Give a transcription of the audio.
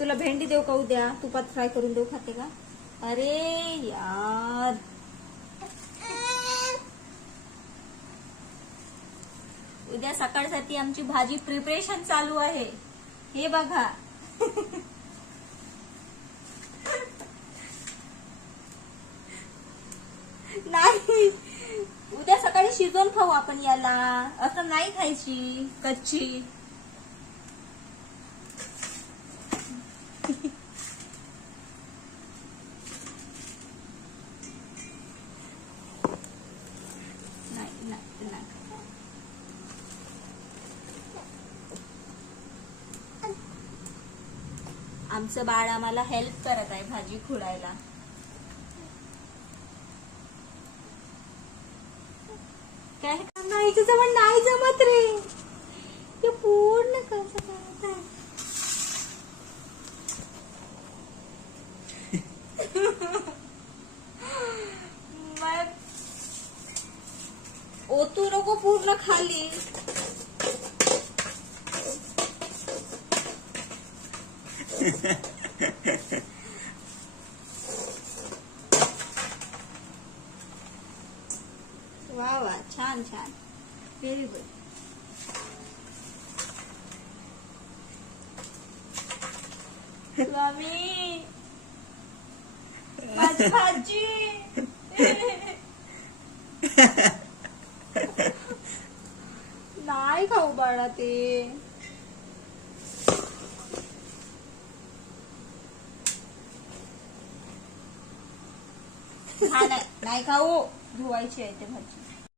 तुला भेंडी देऊ का उद्या? तुपात फ्राय करून देऊ खाते का? अरे यार. उद्या सकाळसाठी आमची भाजी प्रिपरेशन चालू आहे. हे बघा. नाही. उद्या सकाळी शिजवून खाऊ आपण याला. असं नाही खायची. कच्ची. आमचं बाळ आम्हाला हेल्प करत आहे भाजी खुडायला. काय? नाही नाही जमत रे. नको पूर्ण खाली। वा छान छान। गुड स्वामी। भाजी। नाही खाऊ बाळा ते? नाही खाऊ. धुवायची आहे ते भाजी.